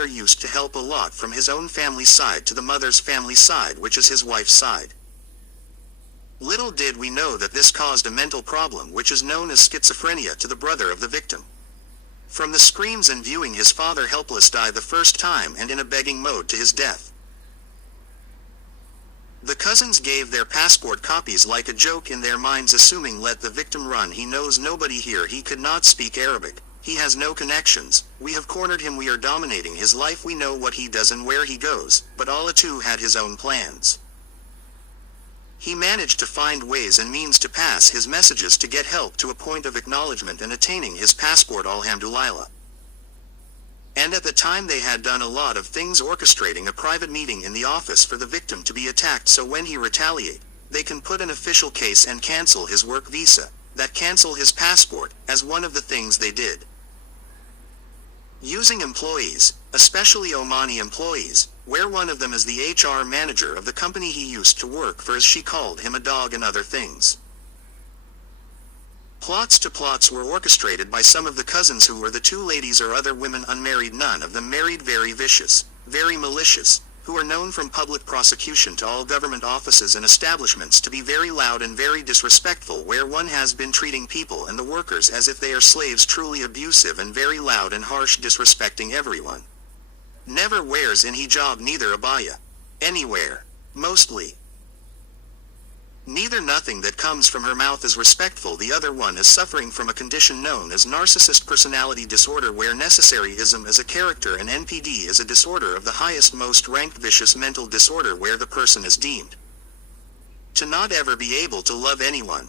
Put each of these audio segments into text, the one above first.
father used to help a lot from his own family side to the mother's family side, which is his wife's side. Little did we know that this caused a mental problem which is known as schizophrenia to the brother of the victim. From the screams and viewing his father helpless die the first time and in a begging mode to his death. The cousins gave their passport copies like a joke in their minds, assuming let the victim run, he knows nobody here, he could not speak Arabic, he has no connections, we have cornered him, we are dominating his life, we know what he does and where he goes, but Allah too had his own plans. He managed to find ways and means to pass his messages to get help to a point of acknowledgement and attaining his passport, alhamdulillah. And at the time they had done a lot of things, orchestrating a private meeting in the office for the victim to be attacked, so when he retaliate, they can put an official case and cancel his work visa, that cancel his passport, as one of the things they did. Using employees, especially Omani employees, where one of them is the HR manager of the company he used to work for, as she called him a dog and other things. Plots were orchestrated by some of the cousins who were the two ladies or other women, unmarried, none of them married, very vicious, very malicious, who are known from public prosecution to all government offices and establishments to be very loud and very disrespectful, where one has been treating people and the workers as if they are slaves, truly abusive and very loud and harsh, disrespecting everyone. Never wears in hijab, neither abaya. Anywhere. Mostly. Neither nothing that comes from her mouth is respectful. The other one is suffering from a condition known as narcissist personality disorder, where necessaryism is a character and NPD is a disorder of the highest, most ranked vicious mental disorder, where the person is deemed to not ever be able to love anyone,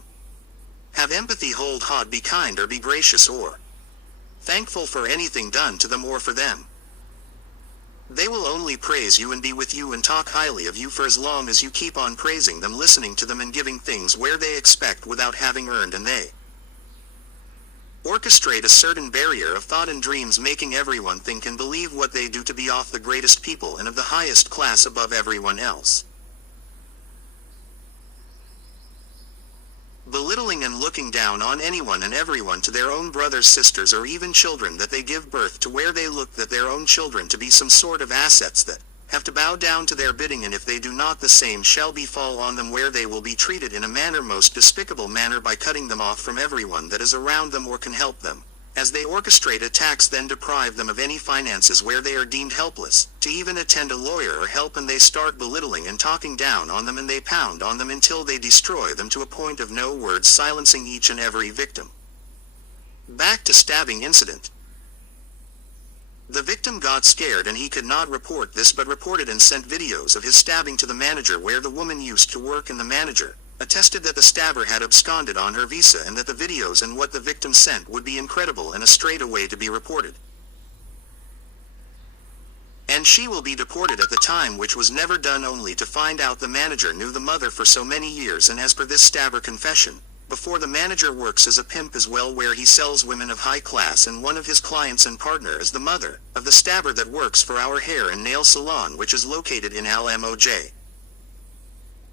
have empathy, hold hot, be kind or be gracious or thankful for anything done to them or for them. They will only praise you and be with you and talk highly of you for as long as you keep on praising them, listening to them and giving things where they expect without having earned, and they orchestrate a certain barrier of thought and dreams, making everyone think and believe what they do to be off the greatest people and of the highest class above everyone else. Belittling and looking down on anyone and everyone, to their own brothers, sisters or even children that they give birth to, where they look that their own children to be some sort of assets that have to bow down to their bidding, and if they do not, the same shall befall on them, where they will be treated in a manner, most despicable manner, by cutting them off from everyone that is around them or can help them. As they orchestrate attacks, then deprive them of any finances, where they are deemed helpless to even attend a lawyer or help, and they start belittling and talking down on them, and they pound on them until they destroy them to a point of no words, silencing each and every victim. Back to stabbing incident. The victim got scared and he could not report this, but reported and sent videos of his stabbing to the manager where the woman used to work, and the manager attested that the stabber had absconded on her visa, and that the videos and what the victim sent would be incredible and a straight away to be reported. And she will be deported at the time, which was never done, only to find out the manager knew the mother for so many years, and as per this stabber confession, before the manager works as a pimp as well, where he sells women of high class, and one of his clients and partner is the mother of the stabber that works for our hair and nail salon, which is located in Al Moj.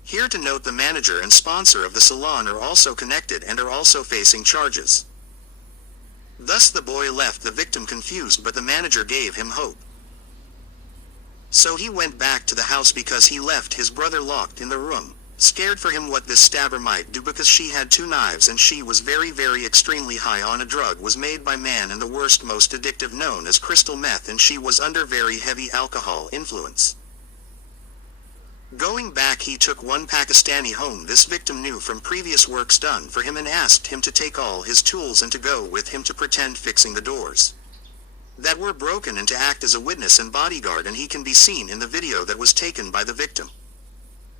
Here to note, the manager and sponsor of the salon are also connected and are also facing charges. Thus the boy left the victim confused, but the manager gave him hope. So he went back to the house because he left his brother locked in the room, scared for him what this stabber might do, because she had 2 knives and she was very extremely high on a drug was made by man, and the worst, most addictive, known as crystal meth, and she was under very heavy alcohol influence. Going back, he took one Pakistani home this victim knew from previous works done for him, and asked him to take all his tools and to go with him to pretend fixing the doors that were broken, and to act as a witness and bodyguard, and he can be seen in the video that was taken by the victim,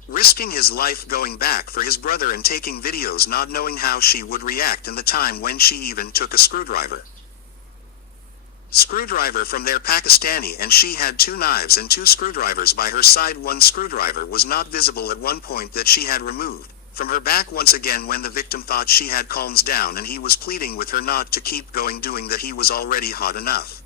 risking his life going back for his brother and taking videos, not knowing how she would react, and the time when she even took a screwdriver from their Pakistani, and she had 2 knives and 2 screwdrivers by her side. One screwdriver was not visible at one point that she had removed from her back. Once again, when the victim thought she had calmed down and he was pleading with her not to keep going, doing that he was already hot enough.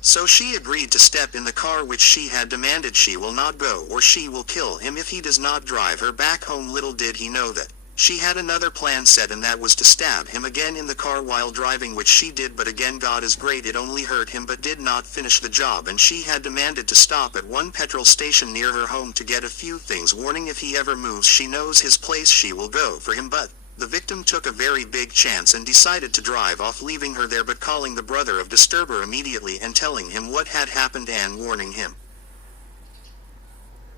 So she agreed to step in the car, which she had demanded she will not go or she will kill him if he does not drive her back home. Little did he know that She had another plan set, and that was to stab him again in the car while driving, which she did, but again God is great, it only hurt him but did not finish the job, and she had demanded to stop at one petrol station near her home to get a few things, warning if he ever moves she knows his place she will go for him, but the victim took a very big chance and decided to drive off, leaving her there but calling the brother of disturber immediately and telling him what had happened and warning him.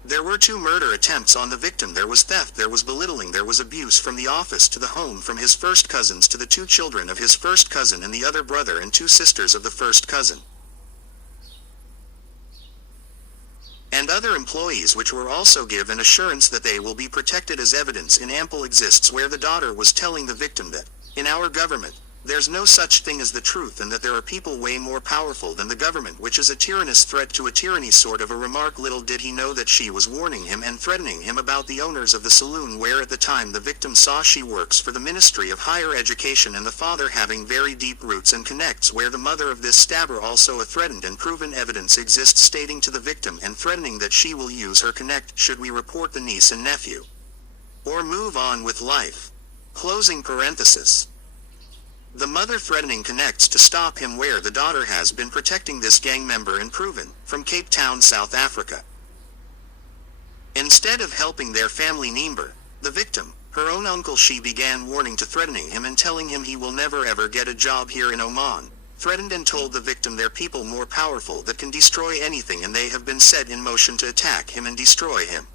There were 2 murder attempts on the victim. There was theft, there was belittling, there was abuse from the office to the home, from his first cousins to the 2 children of his first cousin and the other brother and 2 sisters of the first cousin, and other employees, which were also given assurance that they will be protected as evidence in ample exists, where the daughter was telling the victim that, in our government, there's no such thing as the truth, and that there are people way more powerful than the government, which is a tyrannous threat to a tyranny sort of a remark. Little did he know that she was warning him and threatening him about the owners of the saloon, where at the time the victim saw she works for the Ministry of Higher Education, and the father having very deep roots and connects, where the mother of this stabber also a threatened and proven evidence exists, stating to the victim and threatening that she will use her connect should we report the niece and nephew or move on with life. Closing parenthesis. The mother threatening connects to stop him, where the daughter has been protecting this gang member and proven, from Cape Town, South Africa. Instead of helping their family member, the victim, her own uncle, she began warning to threatening him and telling him he will never ever get a job here in Oman. Threatened and told the victim they're people more powerful that can destroy anything, and they have been set in motion to attack him and destroy him.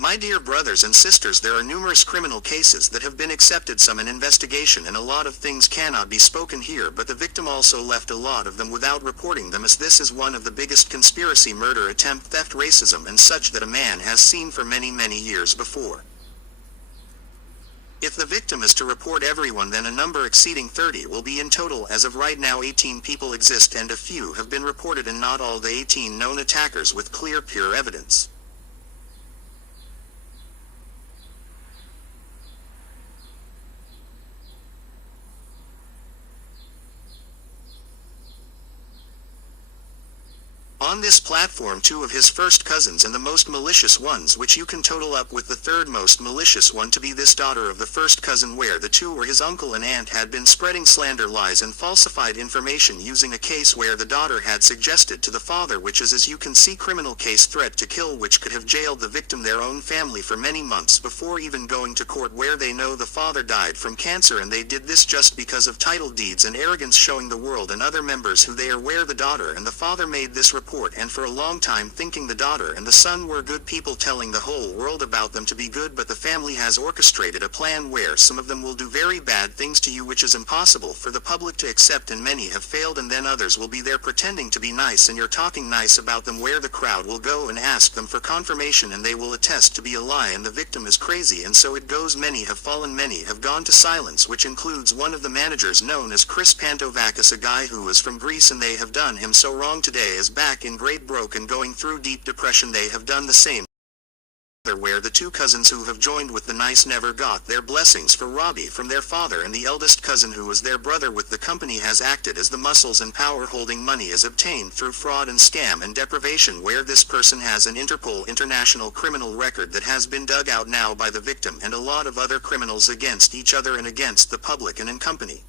My dear brothers and sisters, there are numerous criminal cases that have been accepted, some in investigation, and a lot of things cannot be spoken here, but the victim also left a lot of them without reporting them, as this is one of the biggest conspiracy, murder, attempt, theft, racism and such that a man has seen for many, many years before. If the victim is to report everyone, then a number exceeding 30 will be in total. As of right now 18 people exist, and a few have been reported, and not all the 18 known attackers with clear, pure evidence. On this platform 2 of his first cousins, and the most malicious ones, which you can total up with the 3rd most malicious one to be this daughter of the first cousin, where the 2 were his uncle and aunt, had been spreading slander, lies and falsified information using a case where the daughter had suggested to the father, which is, as you can see, criminal case, threat to kill, which could have jailed the victim, their own family, for many months before even going to court, where they know the father died from cancer, and they did this just because of title deeds and arrogance, showing the world and other members who they are, where the daughter and the father made this report, and for a long time thinking the daughter and the son were good people, telling the whole world about them to be good, but the family has orchestrated a plan where some of them will do very bad things to you, which is impossible for the public to accept, and many have failed, and then others will be there pretending to be nice, and you're talking nice about them, where the crowd will go and ask them for confirmation, and they will attest to be a lie, and the victim is crazy, and so it goes. Many have fallen, many have gone to silence, which includes one of the managers known as Chris Pantovakis, a guy who was from Greece, and they have done him so wrong. Today is back in great broke and going through deep depression. They have done the same, where the 2 cousins who have joined with the nice never got their blessings for Robbie from their father, and the eldest cousin, who was their brother with the company, has acted as the muscles and power, holding money is obtained through fraud and scam and deprivation, where this person has an Interpol international criminal record that has been dug out now by the victim and a lot of other criminals against each other and against the public and in company.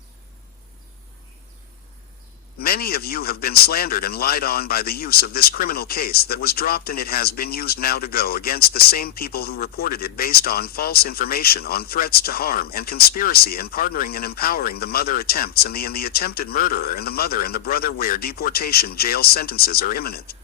Many of you have been slandered and lied on by the use of this criminal case that was dropped, and it has been used now to go against the same people who reported it based on false information, on threats to harm and conspiracy, and partnering and empowering the mother attempts and the attempted murderer and the mother and the brother, where deportation, jail sentences are imminent.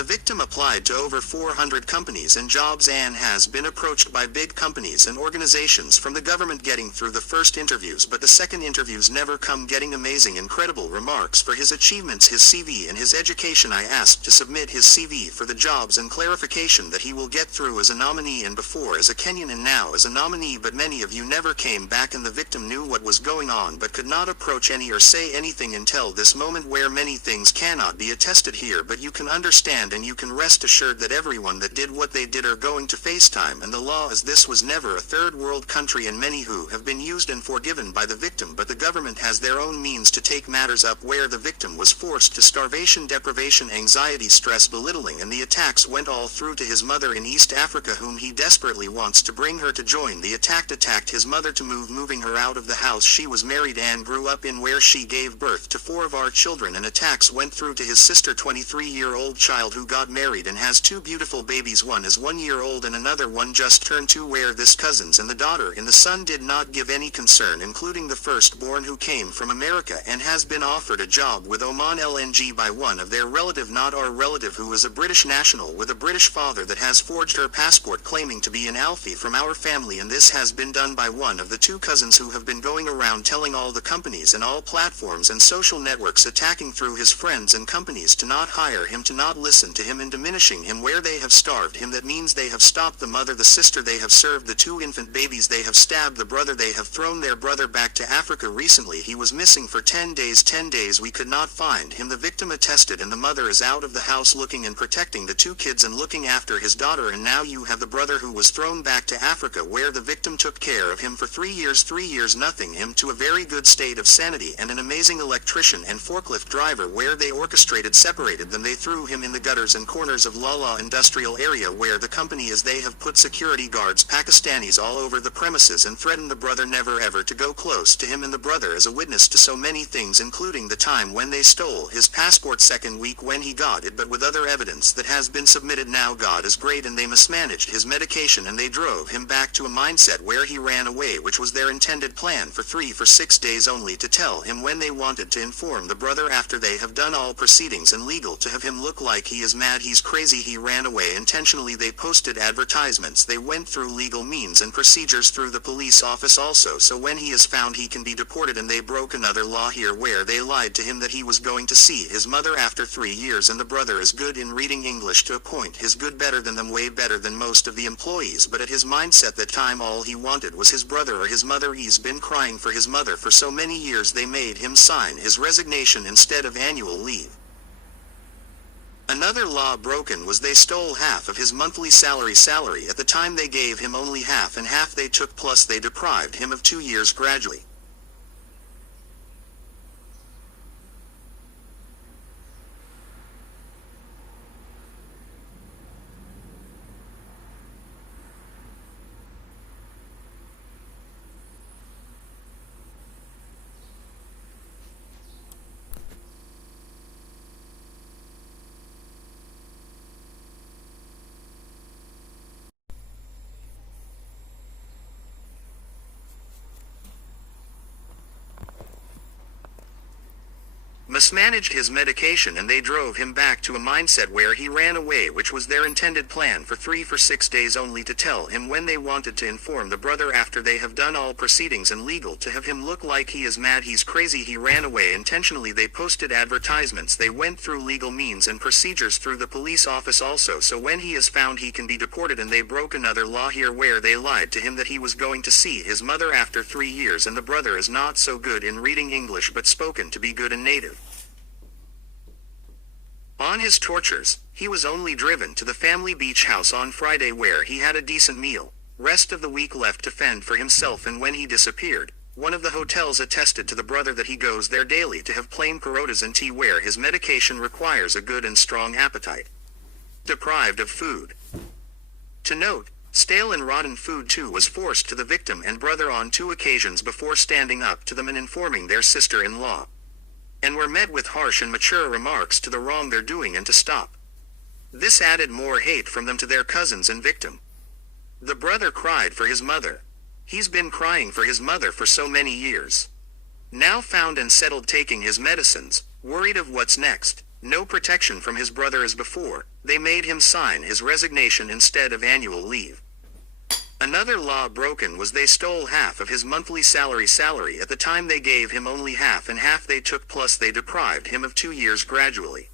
The victim applied to over 400 companies and jobs and has been approached by big companies and organizations from the government getting through the first interviews, but the second interviews never come, getting amazing incredible remarks for his achievements, his CV and his education. I asked to submit his CV for the jobs and clarification that he will get through as a nominee and before as a Kenyan and now as a nominee, but many of you never came back and the victim knew what was going on but could not approach any or say anything until this moment, where many things cannot be attested here, but you can understand and you can rest assured that everyone that did what they did are going to face time and the law, as this was never a third world country and many who have been used and forgiven by the victim, but the government has their own means to take matters up, where the victim was forced to starvation, deprivation, anxiety, stress, belittling, and the attacks went all through to his mother in East Africa, whom he desperately wants to bring her to join. The attacked his mother to moving her out of the house she was married and grew up in, where she gave birth to 4 of our children, and attacks went through to his sister, 23-year-old child, who got married and has 2 beautiful babies. One is 1 year old and another one just turned 2, where this cousins and the daughter and the son did not give any concern, including the firstborn, who came from America and has been offered a job with Oman LNG by one of their relative, not our relative, who is a British national with a British father that has forged her passport claiming to be an Alfie from our family, and this has been done by one of the 2 cousins who have been going around telling all the companies and all platforms and social networks, attacking through his friends and companies to not hire him, to not listen to him, and diminishing him, where they have starved him. That means they have stopped the mother, the sister, they have served the 2 infant babies, they have stabbed the brother, they have thrown their brother back to Africa. Recently he was missing for 10 days, we could not find him. The victim attested, and the mother is out of the house looking and protecting the 2 kids and looking after his daughter, and now you have the brother who was thrown back to Africa, where the victim took care of him for 3 years, nothing him to a very good state of sanity, and an amazing electrician and forklift driver, where they orchestrated, separated them, they threw him in the gutters and corners of Lala industrial area, where the company is, they have put security guards, Pakistanis, all over the premises and threatened the brother never ever to go close to him, and the brother is a witness to so many things, including the time when they stole his passport, second week when he got it, but with other evidence that has been submitted. Now God is great, and they mismanaged his medication and they drove him back to a mindset where he ran away, which was their intended plan for 6 days only to tell him when they wanted to inform the brother after they have done all proceedings and legal to have him look like he is mad, he's crazy, he ran away intentionally. They posted advertisements, they went through legal means and procedures through the police office also, so when he is found he can be deported, and they broke another law here where they lied to him that he was going to see his mother after 3 years, and the brother is good in reading English to a point, his good better than them, way better than most of the employees, but at his mindset that time all he wanted was his brother or his mother. He's been crying for his mother for so many years. They made him sign his resignation instead of annual leave. Another law broken was they stole half of his monthly salary. At the time they gave him only half, and half they took, plus they deprived him of 2 years gradually. Mismanaged his medication, and they drove him back to a mindset where he ran away, which was their intended plan for 6 days only to tell him when they wanted to inform the brother after they have done all proceedings and legal to have him look like he is mad, he's crazy, he ran away intentionally. They posted advertisements, they went through legal means and procedures through the police office also, so when he is found he can be deported, and they broke another law here where they lied to him that he was going to see his mother after 3 years, and the brother is not so good in reading English but spoken to be good and native. On his tortures, he was only driven to the family beach house on Friday where he had a decent meal, rest of the week left to fend for himself, and when he disappeared, one of the hotels attested to the brother that he goes there daily to have plain parotas and tea, where his medication requires a good and strong appetite. Deprived of food. To note, stale and rotten food too was forced to the victim and brother on 2 occasions before standing up to them and informing their sister-in-law, and were met with harsh and mature remarks to the wrong they're doing and to stop. This added more hate from them to their cousins and victim. The brother cried for his mother. He's been crying for his mother for so many years. Now found and settled taking his medicines, worried of what's next. No protection from his brother as before, they made him sign his resignation instead of annual leave. Another law broken was they stole half of his monthly salary at the time they gave him only half, and half they took plus they deprived him of 2 years gradually.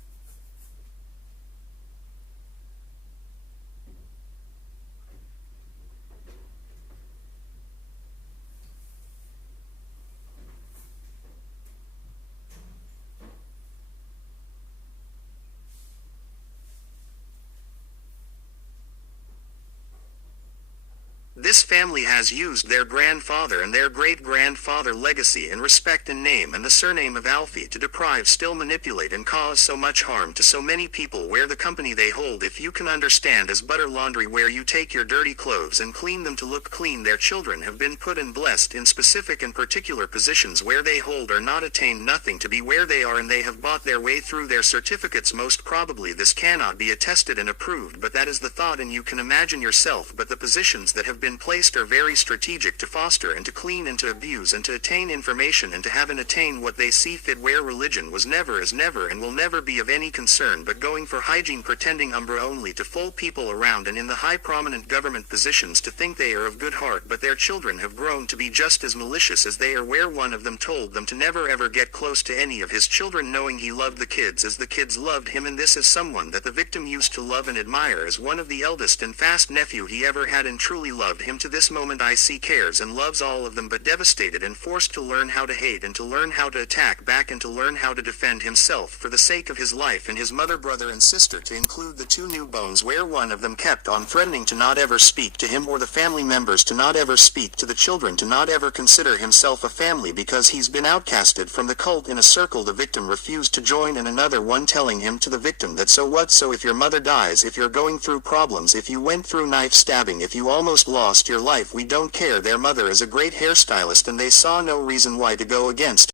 This family has used their grandfather and their great-grandfather legacy in respect and name and the surname of Alfie to deprive, still manipulate and cause so much harm to so many people where the company they hold, if you can understand, as butter laundry, where you take your dirty clothes and clean them to look clean. Their children have been put and blessed in specific and particular positions where they hold or not attained nothing to be where they are, and they have bought their way through their certificates. Most probably this cannot be attested and approved, but that is the thought, and you can imagine yourself. But the positions that have been placed are very strategic to foster and to clean and to abuse and to attain information and to have and attain what they see fit, where religion was never, is never, and will never be of any concern, but going for hygiene, pretending umbra only to fool people around and in the high prominent government positions to think they are of good heart, but their children have grown to be just as malicious as they are, where one of them told them to never ever get close to any of his children, knowing he loved the kids as the kids loved him, and this is someone that the victim used to love and admire as one of the eldest and fast nephew he ever had, and truly loved him. To this moment I see cares and loves all of them, but devastated and forced to learn how to hate and to learn how to attack back and to learn how to defend himself for the sake of his life and his mother, brother and sister, to include the 2 new bones, where one of them kept on threatening to not ever speak to him or the family members, to not ever speak to the children, to not ever consider himself a family because he's been outcasted from the cult in a circle the victim refused to join, and another one telling him, to the victim, that so what, so if your mother dies, if you're going through problems, if you went through knife stabbing, if you almost lost your life, we don't care. Their mother is a great hairstylist and they saw no reason why to go against